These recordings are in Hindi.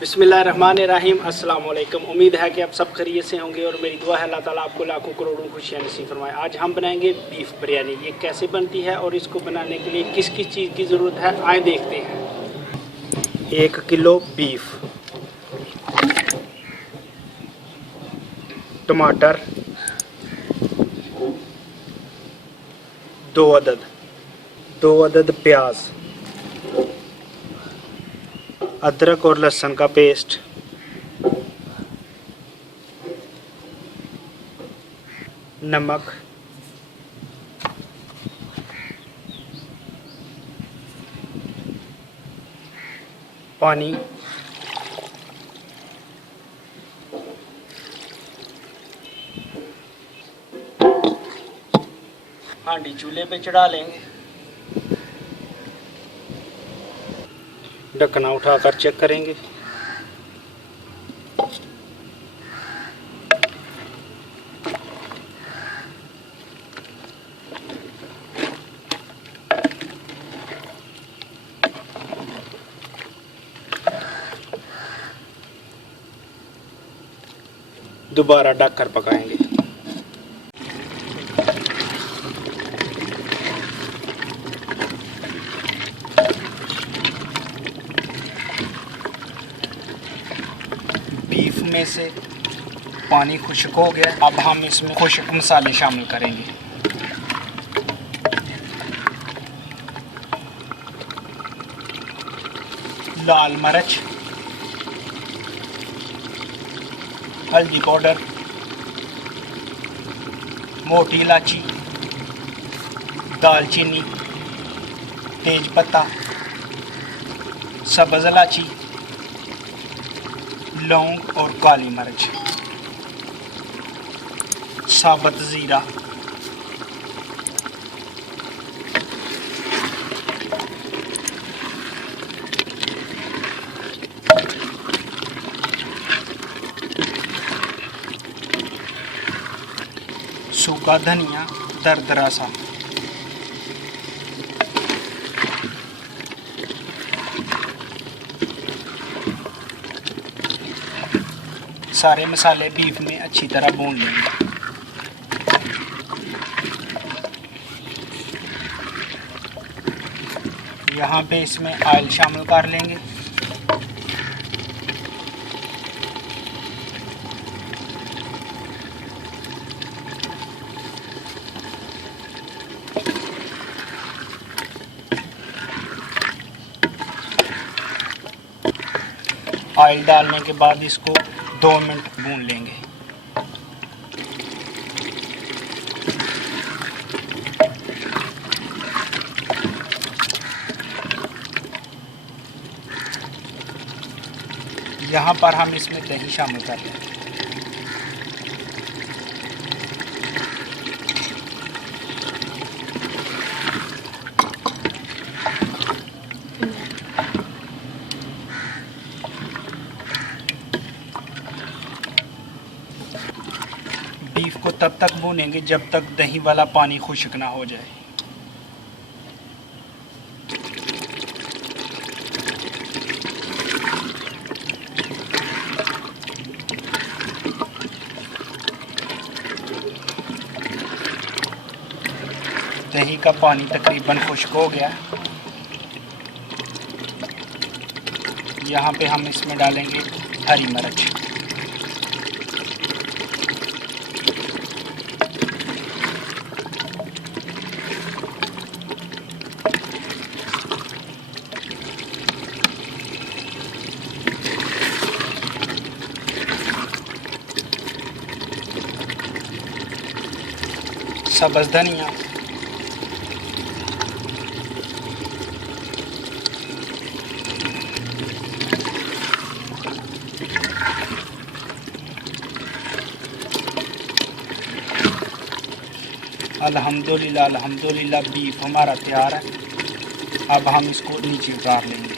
बिस्मिल्लाहिर्रहमानिर्रहीम। अस्सलाम वालेकुम। उम्मीद है कि आप सब खैरियत से होंगे और मेरी दुआ है अल्लाह ताला आपको लाखों करोड़ों खुशियाँ नसीब फरमाए। आज हम बनाएंगे बीफ बिरयानी। ये कैसे बनती है और इसको बनाने के लिए किस किस चीज़ की ज़रूरत है, आए देखते हैं। 1 किलो बीफ, टमाटर 2 अदद प्याज, अदरक और लहसुन का पेस्ट, नमक, पानी, हांडी चूल्हे पे चढ़ा लेंगे। ढक्कना उठाकर चेक करेंगे। दोबारा ढककर पकाएंगे। बीफ में से पानी खुश्क हो गया। अब हम इसमें खुश्क मसाले शामिल करेंगे। लाल मिर्च, हल्दी पाउडर, मोटी इलायची, दालचीनी, तेज पत्ता, सब्ज़ इलायची, लौंग और काली मिर्च, साबुत ज़ीरा, सूखा धनिया दरदरा सा, सारे मसाले बीफ में अच्छी तरह भून लेंगे। यहाँ पे इसमें ऑयल शामिल कर लेंगे। ऑयल डालने के बाद इसको 2 मिनट भून लेंगे। यहाँ पर हम इसमें दही शामिल कर लेंगे। बीफ को तब तक भूनेंगे जब तक दही वाला पानी खुश्क ना हो जाए। दही का पानी तकरीबन खुश्क हो गया। यहाँ पे हम इसमें डालेंगे हरी मिर्च, सब्ज़ धनिया, अल्हम्दुलिल्लाह अल्हम्दुलिल्लाह बीफ हमारा तैयार है। अब हम इसको नीचे उतार लेंगे।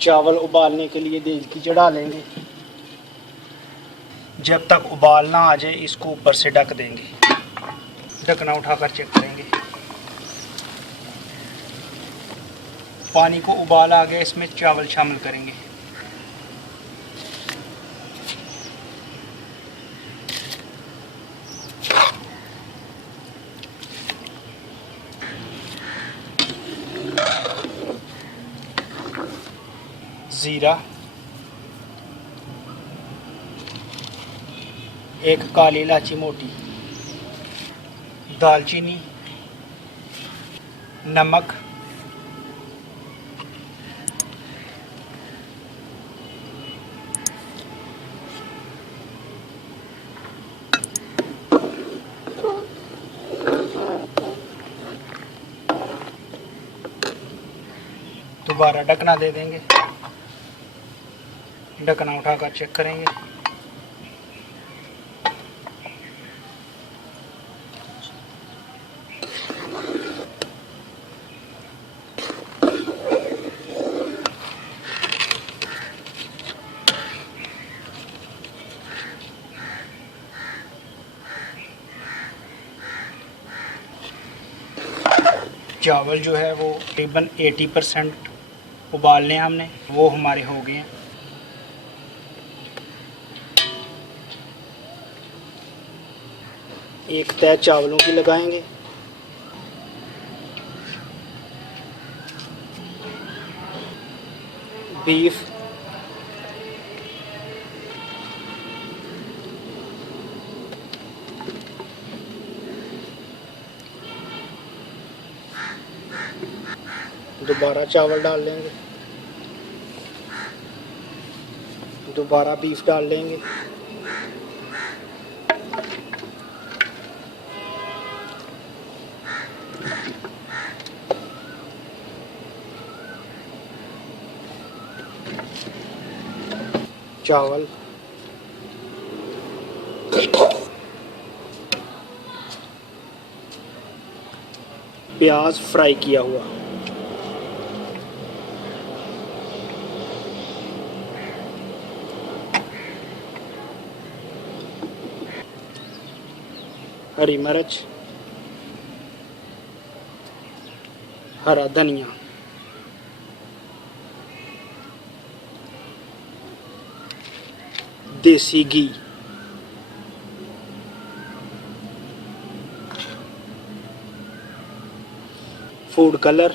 चावल उबालने के लिए देगी चढ़ा लेंगे। जब तक उबाल ना आ जाए इसको ऊपर से ढक देंगे। ढकना उठाकर चेक करेंगे। पानी को उबाल आ गया, इसमें चावल शामिल करेंगे। ज़ीरा, एक काली इलायची मोटी, दालचीनी, नमक, दोबारा ढकना दे देंगे। ढकना उठाकर चेक करेंगे। चावल जो है वो तकरीबन 80% उबालने हमने, वो हमारे हो गए हैं। एक तय चावलों की लगाएंगे। बीफ, दोबारा चावल डाल लेंगे, दोबारा बीफ डाल लेंगे, चावल, प्याज फ्राई किया हुआ, हरी मिर्च, हरा धनिया, देसी घी, फूड कलर,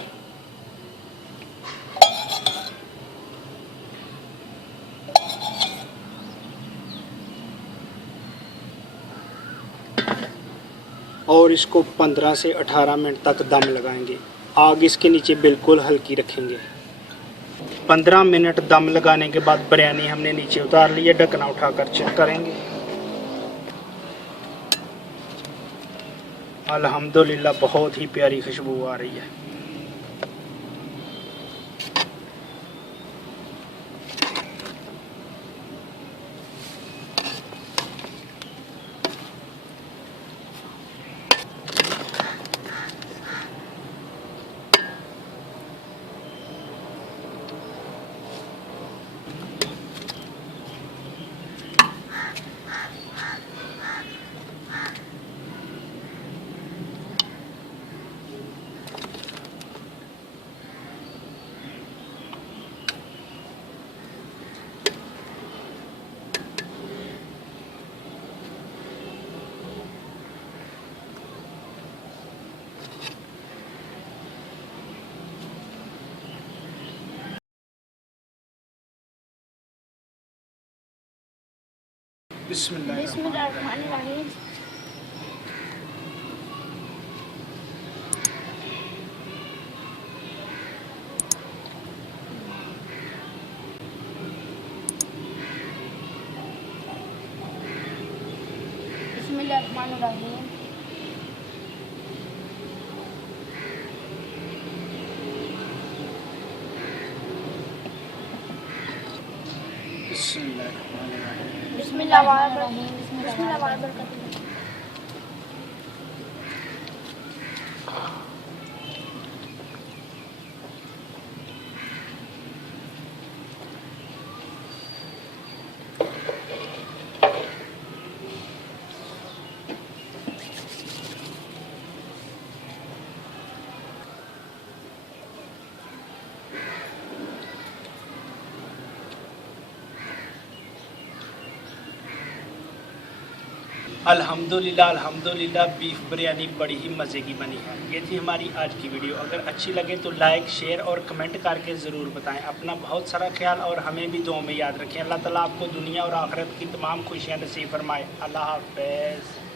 और इसको 15 से 18 मिनट तक दम लगाएंगे। आग इसके नीचे बिल्कुल हल्की रखेंगे। 15 मिनट दम लगाने के बाद बिरयानी हमने नीचे उतार ली है। ढक्कना उठाकर चेक करेंगे। अल्हम्दुलिल्लाह बहुत ही प्यारी खुशबू आ रही है। बिस्मिल्लाहिर्रहमानिर्रहीम। बिस्मिल्लाहिर्रहमानिर्रहीम। बिस्मिल्लाहिर्रहमानिर्रहीम। अल्हम्दुलिल्लाह अल्हम्दुलिल्लाह बीफ बिरयानी बड़ी ही मज़े की बनी है। ये थी हमारी आज की वीडियो। अगर अच्छी लगे तो लाइक शेयर और कमेंट करके ज़रूर बताएं। अपना बहुत सारा ख्याल और हमें भी दुआ में याद रखें। अल्लाह ताला आपको दुनिया और आखिरत की तमाम खुशियाँ नसीब फरमाए। अल्लाह हाफ़िज़।